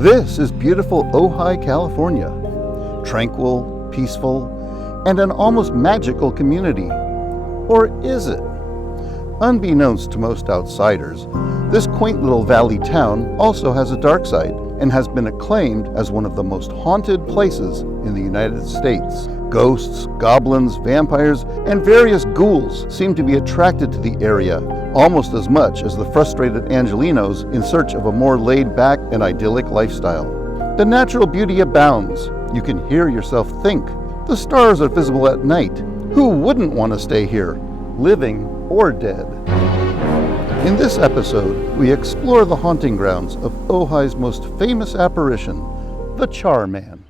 This is beautiful Ojai, California. Tranquil, peaceful, and an almost magical community. Or is it? Unbeknownst to most outsiders, this quaint little valley town also has a dark side and has been acclaimed as one of the most haunted places in the United States. Ghosts, goblins, vampires, and various ghouls seem to be attracted to the area almost as much as the frustrated Angelinos in search of a more laid-back and idyllic lifestyle. The natural beauty abounds. You can hear yourself think. The stars are visible at night. Who wouldn't want to stay here, living or dead? In this episode, we explore the haunting grounds of Ojai's most famous apparition, the Char Man.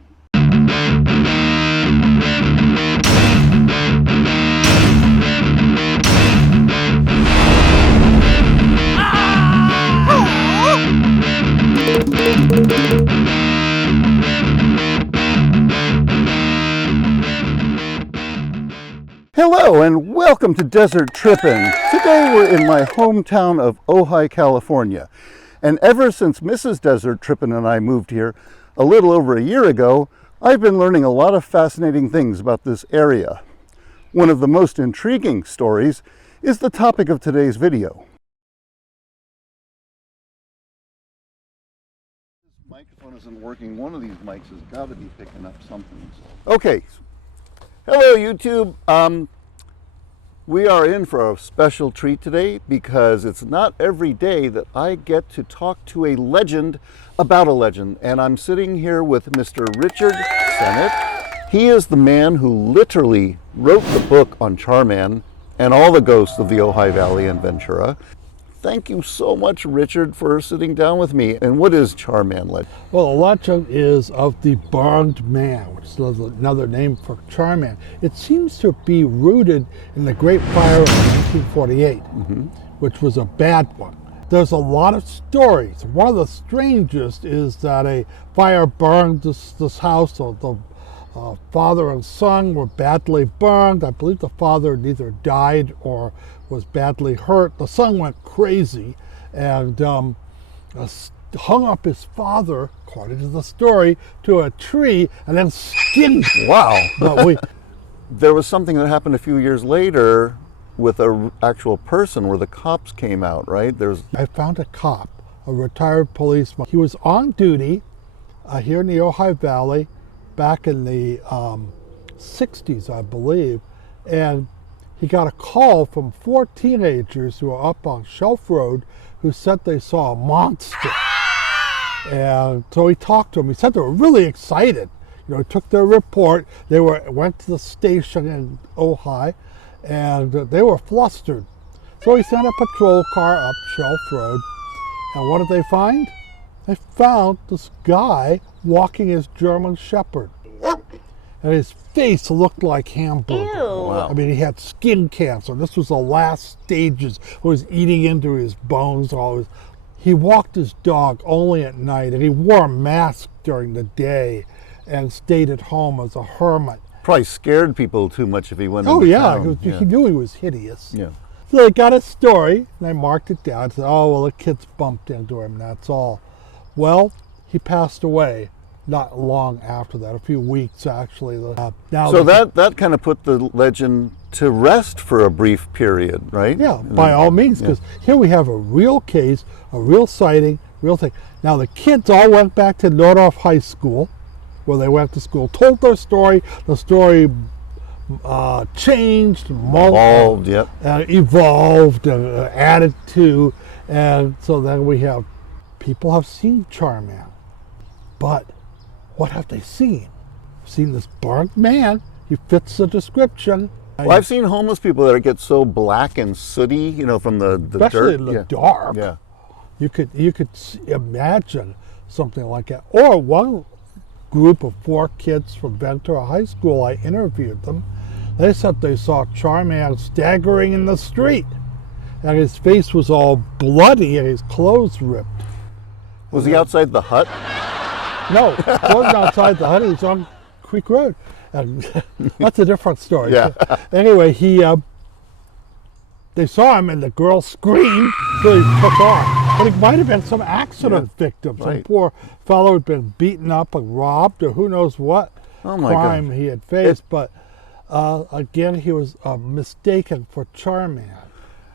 Hello and welcome to Desert Trippin'. Today we're in my hometown of Ojai, California. And ever since Mrs. Desert Trippin' and I moved here a little over a year ago, I've been learning a lot of fascinating things about this area. One of the most intriguing stories is the topic of today's video. This microphone isn't working. One of these mics has got to be picking up something. Okay. Hello, YouTube. We are in for a special treat today because it's not every day that I get to talk to a legend about a legend. And I'm sitting here with Mr. Richard Sennett. He is the man who literally wrote the book on Char Man and all the ghosts of the Ojai Valley and Ventura. Thank you so much, Richard, for sitting down with me. And what is Char Man legend? Well, a legend is of the burned man, which is another name for Char Man. It seems to be rooted in the Great Fire of 1948, which was a bad one. There's a lot of stories. One of the strangest is that a fire burned this house. So the father and son were badly burned. I believe the father neither died or was badly hurt. The son went crazy and hung up his father, according to the story, to a tree and then skinned him. Wow. But there was something that happened a few years later with an actual person where the cops came out, right? I found a cop, a retired policeman. He was on duty here in the Ojai Valley back in the 60s, I believe, and he got a call from 4 teenagers who were up on Shelf Road who said they saw a monster. And so he talked to them. He said they were really excited. You know, he took their report. They went to the station in Ojai, and they were flustered. So he sent a patrol car up Shelf Road. And what did they find? They found this guy walking his German Shepherd. And his face looked like hamburger. Wow. I mean, he had skin cancer. This was the last stages. It was eating into his bones. He walked his dog only at night, and he wore a mask during the day and stayed at home as a hermit. Probably scared people too much if he went into town. He knew he was hideous. Yeah. So they got a story, and I marked it down. I said, oh, well, the kids bumped into him, that's all. Well, he passed away. Not long after that, a few weeks actually. So that kind of put the legend to rest for a brief period, right? Yeah, by all means, because here we have a real case, a real sighting, real thing. Now the kids all went back to Nordorf High School, where they went to school, told their story. The story changed, evolved, and added to, and so then we have people have seen Char Man, but what have they seen? Seen this burnt man. He fits the description. Well, I've seen homeless people that get so black and sooty, you know, from the especially dirt. in the dark. Yeah. You could imagine something like that. Or one group of 4 kids from Ventura High School, I interviewed them. They said they saw Char Man staggering in the street, and his face was all bloody and his clothes ripped. Was he outside the hut? No, he wasn't outside the hut. He was on Creek Road. And that's a different story. Yeah. Anyway, they saw him and the girl screamed, so he took off. But it might have been some accident victim. Some right. poor fellow had been beaten up and robbed, or who knows what Oh my crime God. he had faced. But again, he was mistaken for Char Man.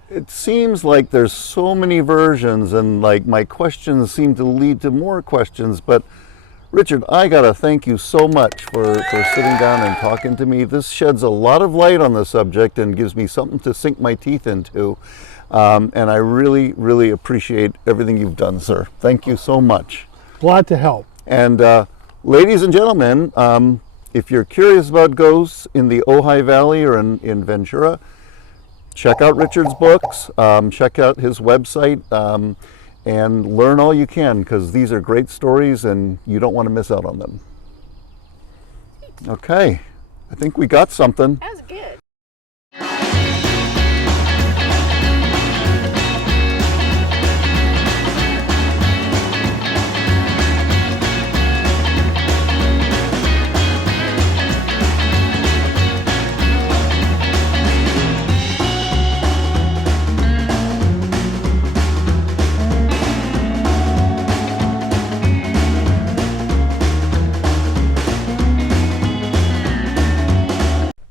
It seems like there's so many versions, and like my questions seem to lead to more questions. But Richard, I gotta thank you so much for sitting down and talking to me. This sheds a lot of light on the subject and gives me something to sink my teeth into. And I really, really appreciate everything you've done, sir. Thank you so much. Glad to help. And ladies and gentlemen, if you're curious about ghosts in the Ojai Valley or in Ventura, check out Richard's books, check out his website, and learn all you can, because these are great stories and you don't want to miss out on them. Okay, I think we got something. That was good.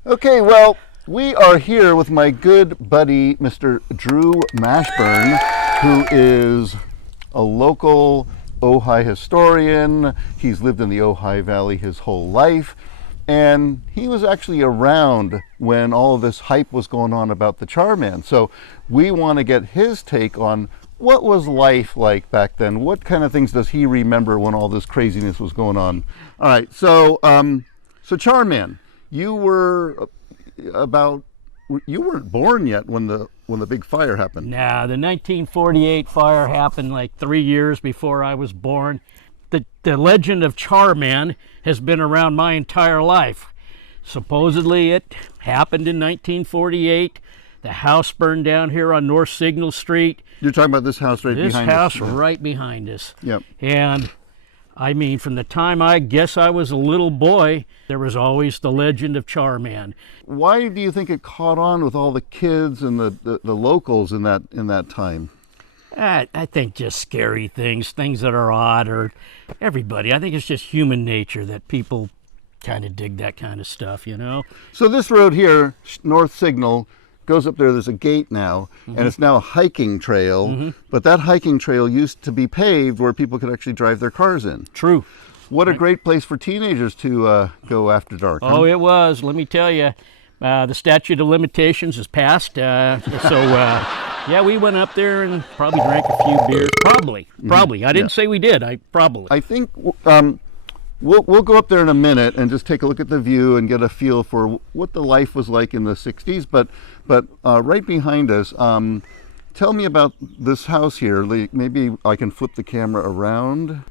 Okay, well, we are here with my good buddy, Mr. Drew Mashburn, who is a local Ojai historian. He's lived in the Ojai Valley his whole life, and he was actually around when all of this hype was going on about the Char Man. So we want to get his take on what was life like back then. What kind of things does he remember when all this craziness was going on? All right, so Char Man, you were you weren't born yet when the big fire happened. Nah, the 1948 fire happened like 3 years before I was born. The legend of Char Man has been around my entire life. Supposedly it happened in 1948. The house burned down here on North Signal Street. You're talking about this house right behind us. This house right behind us. Yep. And I mean, from the time I guess I was a little boy, there was always the legend of Char Man. Why do you think it caught on with all the kids and the locals in that time? I think just scary things that are odd, or everybody. I think it's just human nature that people kind of dig that kind of stuff, you know? So this road here, North Signal, goes up there. There's a gate now, and it's now a hiking trail. But that hiking trail used to be paved where people could actually drive their cars in. True. What a great place for teenagers to go after dark. Huh? Oh, it was. Let me tell you, the statute of limitations is passed. Yeah, we went up there and probably drank a few beers. Probably. I didn't say we did. I think we'll go up there in a minute and just take a look at the view and get a feel for what the life was like in the 60s. But right behind us, tell me about this house here. Maybe I can flip the camera around.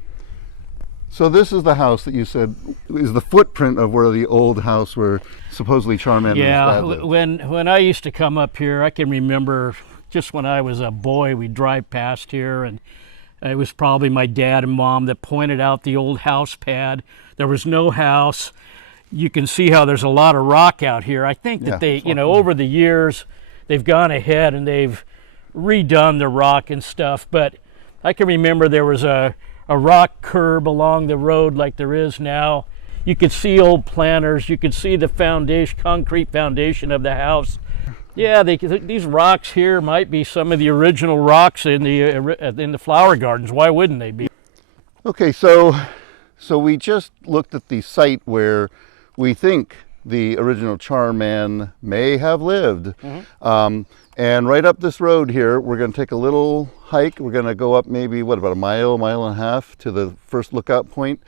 So this is the house that you said is the footprint of where the old house where supposedly Char Man and his dad lived. when I used to come up here, I can remember just when I was a boy, we'd drive past here, and it was probably my dad and mom that pointed out the old house pad. There was no house. You can see how there's a lot of rock out here. I think that they, over the years, they've gone ahead and they've redone the rock and stuff. But I can remember there was a rock curb along the road like there is now. You could see old planters. You could see the foundation, concrete foundation of the house. Yeah, these rocks here might be some of the original rocks in the flower gardens. Why wouldn't they be? Okay, so we just looked at the site where we think the original Char Man may have lived. And right up this road here, we're going to take a little hike. We're going to go up maybe, about a mile and a half to the first lookout point.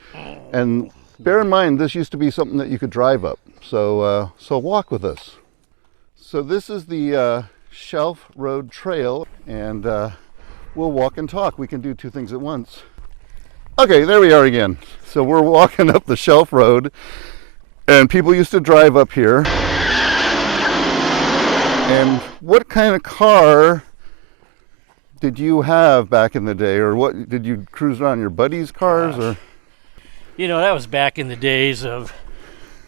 And bear in mind, this used to be something that you could drive up. So walk with us. So this is the Shelf Road Trail, and we'll walk and talk. We can do two things at once. Okay, there we are again. So we're walking up the Shelf Road, and people used to drive up here. And what kind of car did you have back in the day, or what did you cruise around your buddies' cars? Or that was back in the days of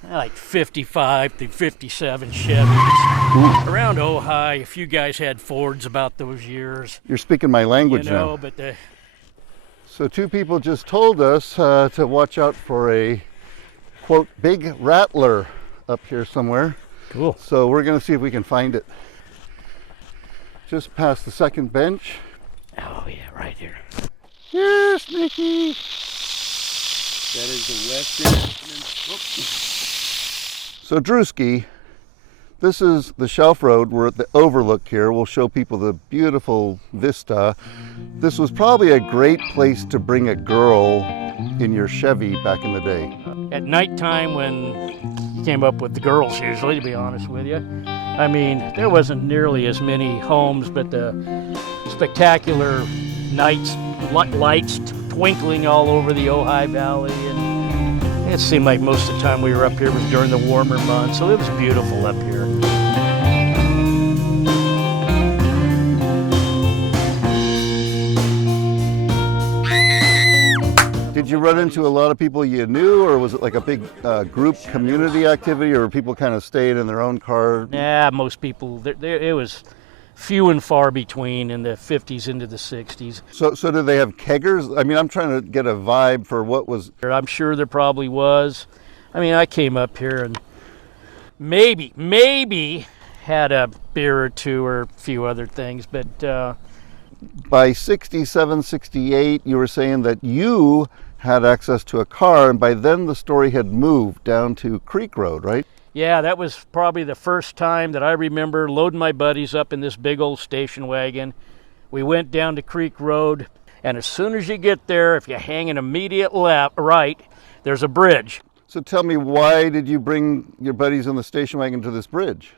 like 55 to 57 Chevys. Around Ojai, a few guys had Fords about those years. You're speaking my language You know, now. but So two people just told us to watch out for a, quote, big rattler up here somewhere. cool. So we're going to see if we can find it. Just past the second bench. Oh yeah, right here. Yes, Mickey. That is the western. So Drewski, this is the Shelf Road. We're at the overlook here. We'll show people the beautiful vista. This was probably a great place to bring a girl in your Chevy back in the day. At nighttime, when you came up with the girls, usually, to be honest with you, I mean, there wasn't nearly as many homes, but the spectacular nights, lights twinkling all over the Ojai Valley, and it seemed like most of the time we were up here was during the warmer months, so it was beautiful up here. Did you run into a lot of people you knew, or was it like a big group community activity, or were people kind of staying in their own car? Yeah, most people, it was few and far between in the 50s into the 60s. So did they have keggers? I mean, I'm trying to get a vibe for what was. I'm sure there probably was. I mean, I came up here and maybe had a beer or two or a few other things, but By 67, 68, you were saying that you had access to a car, and by then the story had moved down to Creek Road, right? yeah, that was probably the first time that I remember loading my buddies up in this big old station wagon. We went down to Creek Road, and as soon as you get there, if you hang an immediate left, right, there's a bridge. So tell me, why did you bring your buddies in the station wagon to this bridge?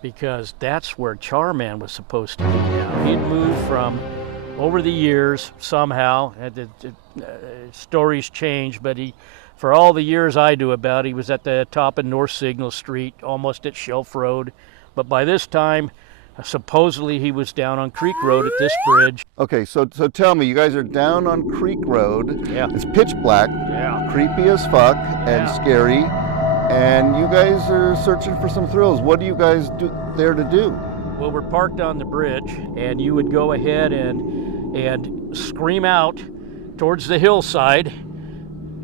Because that's where Char Man was supposed to be now. He'd moved from, over the years, somehow, stories change, but for all the years I knew about, he was at the top of North Signal Street, almost at Shelf Road. But by this time, supposedly he was down on Creek Road at this bridge. Okay, so tell me, you guys are down on Creek Road. Yeah. It's pitch black, Yeah. creepy as fuck, and Yeah. scary. And you guys are searching for some thrills. What do you guys do there to do? Well, we're parked on the bridge, and you would go ahead and scream out towards the hillside,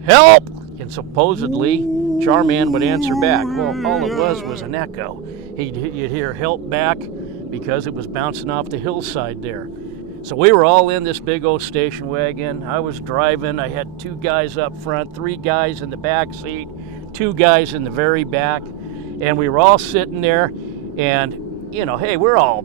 "Help!" And supposedly, Char Man would answer back. Well, all it was an echo. You'd hear "help" back because it was bouncing off the hillside there. So we were all in this big old station wagon. I was driving. I had two guys up front, three guys in the back seat, two guys in the very back, and we were all sitting there. And you know, hey, we're all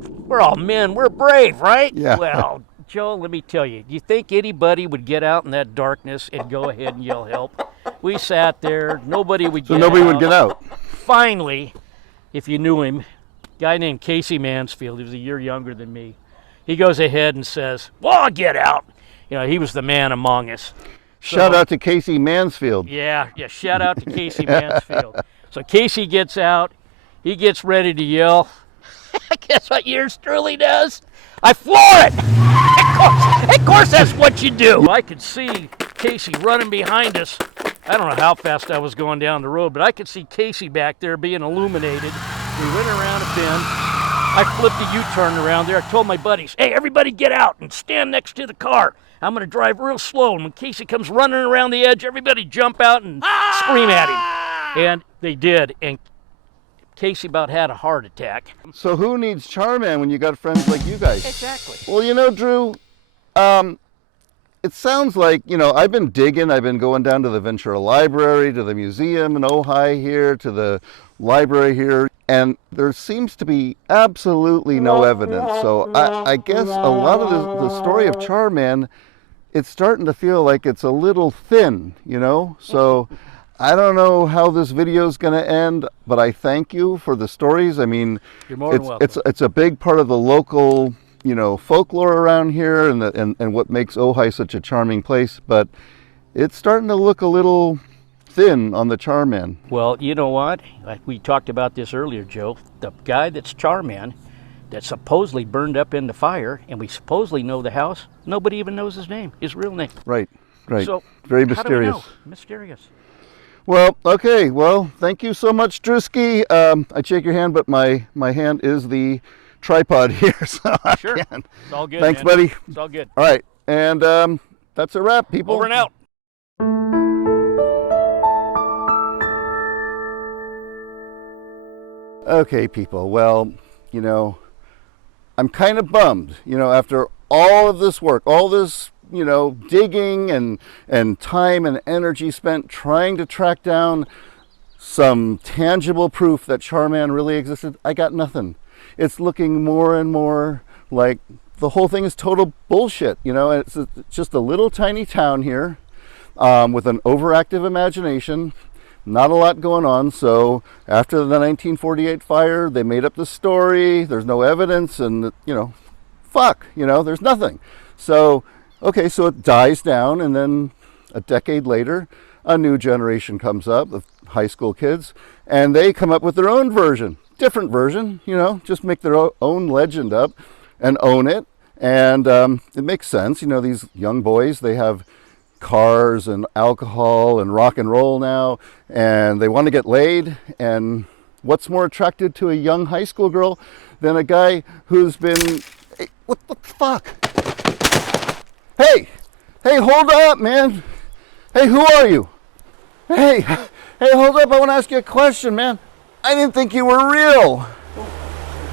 men. We're brave, right? Yeah. Well, Joe, let me tell you. Do you think anybody would get out in that darkness and go ahead and yell help? We sat there. Nobody would get out. So nobody would get out. Finally, if you knew him, a guy named Casey Mansfield, he was a year younger than me. He goes ahead and says, "Well, I'll get out." You know, he was the man among us. Shout out to Casey Mansfield. Yeah, shout out to Casey Mansfield. So Casey gets out. He gets ready to yell. Guess what yours truly does? I floor it! Of course that's what you do. I could see Casey running behind us. I don't know how fast I was going down the road, but I could see Casey back there being illuminated. We went around a bend. I flipped a U-turn around there. I told my buddies, "Hey, everybody get out and stand next to the car. I'm going to drive real slow, and when Casey comes running around the edge, everybody jump out and scream at him." And they did, and Casey about had a heart attack. So who needs Char Man when you got friends like you guys? Exactly. Well, you know, Drew, it sounds like, you know, I've been digging. I've been going down to the Ventura Library, to the museum in Ojai here, to the library here, and there seems to be absolutely no evidence. So I guess a lot of the story of Char Man, it's starting to feel like it's a little thin, you know? So I don't know how this video is going to end, but I thank you for the stories. I mean, You're more than welcome. it's a big part of the local, you know, folklore around here, and what makes Ojai such a charming place. But it's starting to look a little thin on the Char Man. Well, you know what? Like we talked about this earlier, Joe. The guy that's Char Man, that supposedly burned up in the fire, and we supposedly know the house, nobody even knows his name, his real name. Right. So Very how do we mysterious. know? Mysterious. Well, okay. Well, thank you so much, Drewski. I shake your hand, but my hand is the tripod here, so I Sure. can't. It's all good, Thanks, man. buddy. It's all good. All right, and that's a wrap, people. Over and out. Okay, people. Well, I'm kind of bummed, after all of this work, all this, digging and time and energy spent trying to track down some tangible proof that Char Man really existed, I got nothing. It's looking more and more like the whole thing is total bullshit, It's just a little tiny town here with an overactive imagination. Not a lot going on. So after the 1948 fire, they made up the story. There's no evidence, and there's nothing. So okay, so it dies down, and then a decade later, a new generation comes up of high school kids, and they come up with their own version, different version. Just make their own legend up and own it, and it makes sense. These young boys, they have cars and alcohol and rock and roll now, and they want to get laid. And what's more attractive to a young high school girl than a guy who's been... Hey, what the fuck? Hey, hold up, man. Hey, who are you? Hey, hold up. I want to ask you a question, man. I didn't think you were real.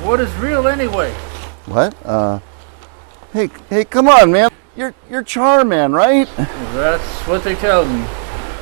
What is real anyway? What? Hey, come on, man. You're Char Man, right? That's what they tell me.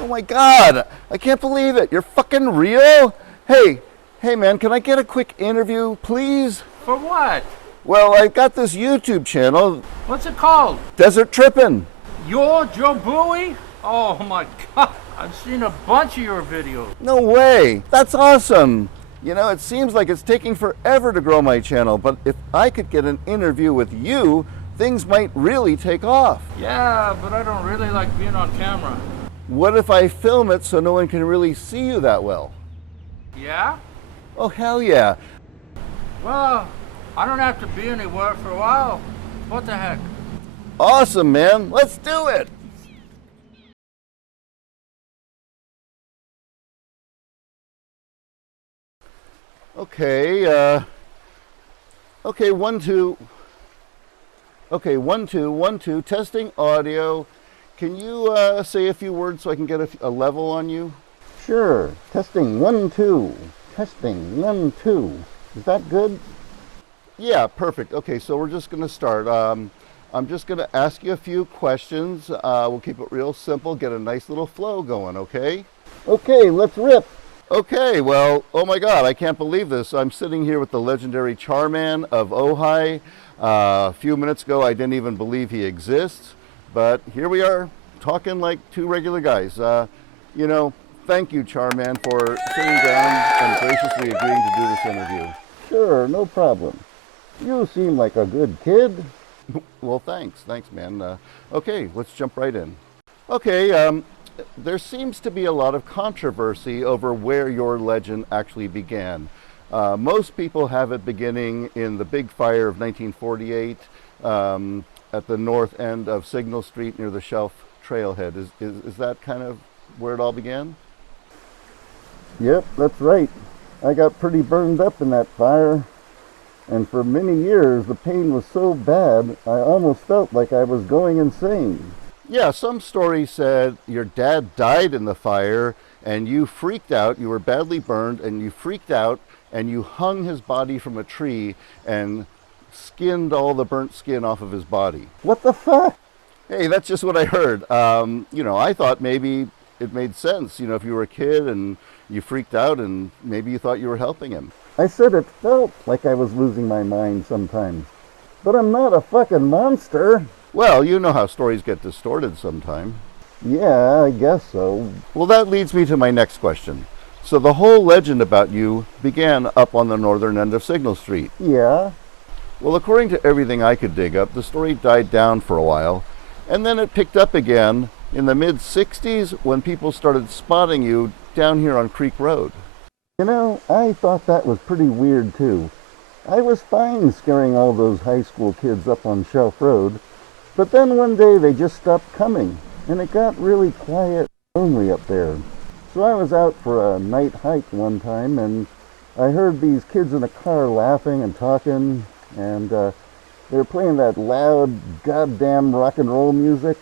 Oh my God, I can't believe it. You're fucking real? Hey, man, can I get a quick interview, please? For what? Well, I got this YouTube channel, What's it called? DesertTrippin. You're Joe Bowie? Oh my God, I've seen a bunch of your videos. No way, that's awesome. It seems like it's taking forever to grow my channel, but if I could get an interview with you, things might really take off. Yeah, but I don't really like being on camera. What if I film it so no one can really see you that well? Yeah? Oh, hell yeah. Well, I don't have to be anywhere for a while. What the heck? Awesome, man. Let's do it. Okay, okay, 1, 2. Okay, 1, 2, 1, 2, testing audio. Can you say a few words so I can get a level on you? Sure. Testing 1, 2. Testing 1, 2. Is that good? Yeah, perfect. Okay, so we're just going to start. I'm just going to ask you a few questions. We'll keep it real simple, get a nice little flow going, okay? Okay, let's rip. Okay, well, oh my God, I can't believe this. I'm sitting here with the legendary Char Man of Ojai. A few minutes ago, I didn't even believe he exists, but here we are, talking like two regular guys. Thank you, Char Man, for sitting down and graciously agreeing to do this interview. Sure, no problem. You seem like a good kid. Well, thanks, man. Okay, let's jump right in. Okay, there seems to be a lot of controversy over where your legend actually began. Most people have it beginning in the big fire of 1948 at the north end of Signal Street near the Shelf Trailhead. Is that kind of where it all began? Yep, that's right. I got pretty burned up in that fire. And for many years, the pain was so bad, I almost felt like I was going insane. Yeah, some stories said your dad died in the fire and you freaked out, you were badly burned, and you freaked out and you hung his body from a tree and skinned all the burnt skin off of his body. What the fuck? Hey, that's just what I heard. I thought maybe it made sense, if you were a kid and you freaked out and maybe you thought you were helping him. I said it felt like I was losing my mind sometimes, but I'm not a fucking monster. Well, you know how stories get distorted sometime. Yeah, I guess so. Well, that leads me to my next question. So the whole legend about you began up on the northern end of Signal Street. Yeah. Well, according to everything I could dig up, the story died down for a while, and then it picked up again in the mid-60s when people started spotting you down here on Creek Road. I thought that was pretty weird too. I was fine scaring all those high school kids up on Shelf Road, but then one day they just stopped coming, and it got really quiet and lonely up there. So I was out for a night hike one time, and I heard these kids in a car laughing and talking, and they were playing that loud, goddamn rock and roll music.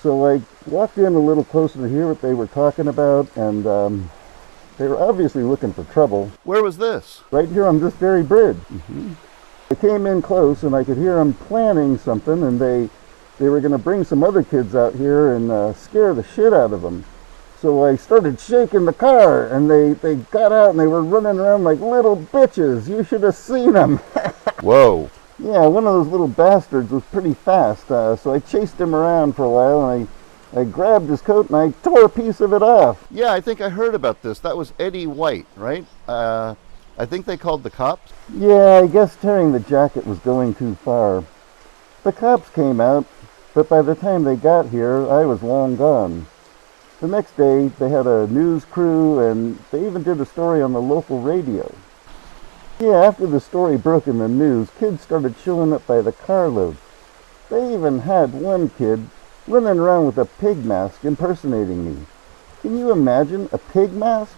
So I walked in a little closer to hear what they were talking about, and they were obviously looking for trouble. Where was this? Right here on this very bridge. I came in close, and I could hear them planning something, and they were going to bring some other kids out here and scare the shit out of them. So I started shaking the car, and they got out, and they were running around like little bitches. You should have seen them. Whoa. Yeah, one of those little bastards was pretty fast, so I chased him around for a while, and I grabbed his coat, and I tore a piece of it off. Yeah, I think I heard about this. That was Eddie White, right? I think they called the cops. Yeah, I guess tearing the jacket was going too far. The cops came out, but by the time they got here, I was long gone. The next day, they had a news crew, and they even did a story on the local radio. Yeah, after the story broke in the news, kids started showing up by the carload. They even had one kid running around with a pig mask impersonating me. Can you imagine a pig mask?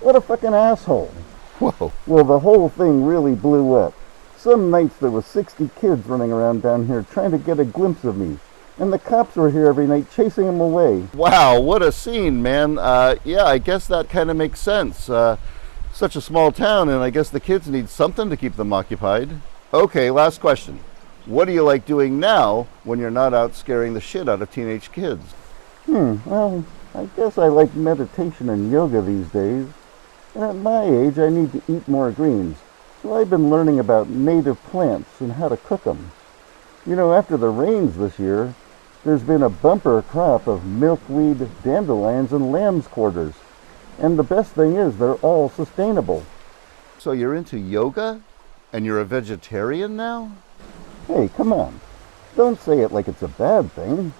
What a fucking asshole. Whoa. Well, the whole thing really blew up. Some nights there was 60 kids running around down here trying to get a glimpse of me. And the cops were here every night chasing them away. Wow, what a scene, man. Yeah, I guess that kind of makes sense. Such a small town, and I guess the kids need something to keep them occupied. Okay, last question. What do you like doing now when you're not out scaring the shit out of teenage kids? Well, I guess I like meditation and yoga these days. And at my age, I need to eat more greens. So I've been learning about native plants and how to cook them. You know, after the rains this year, there's been a bumper crop of milkweed, dandelions, and lamb's quarters. And the best thing is they're all sustainable. So you're into yoga? And you're a vegetarian now? Hey, come on. Don't say it like it's a bad thing.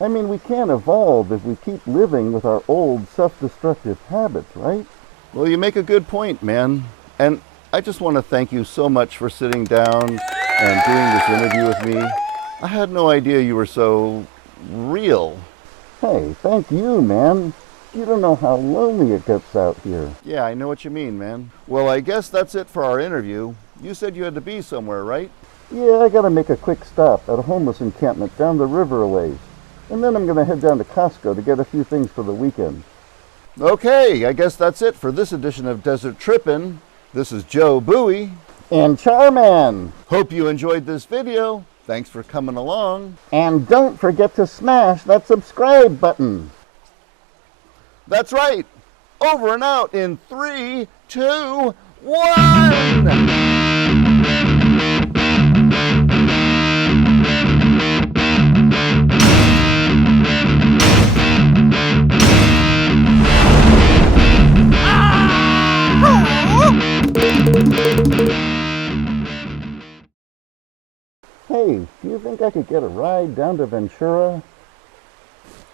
I mean, we can't evolve if we keep living with our old self-destructive habits, right? Well, you make a good point, man. And I just want to thank you so much for sitting down and doing this interview with me. I had no idea you were so real. Hey, thank you, man. You don't know how lonely it gets out here. Yeah, I know what you mean, man. Well, I guess that's it for our interview. You said you had to be somewhere, right? Yeah, I gotta make a quick stop at a homeless encampment down the river a ways. And then I'm gonna head down to Costco to get a few things for the weekend. Okay, I guess that's it for this edition of Desert Trippin'. This is Joe Bowie. And Char Man! Hope you enjoyed this video. Thanks for coming along. And don't forget to smash that subscribe button. That's right. Over and out in 3, 2, 1. Hey, do you think I could get a ride down to Ventura?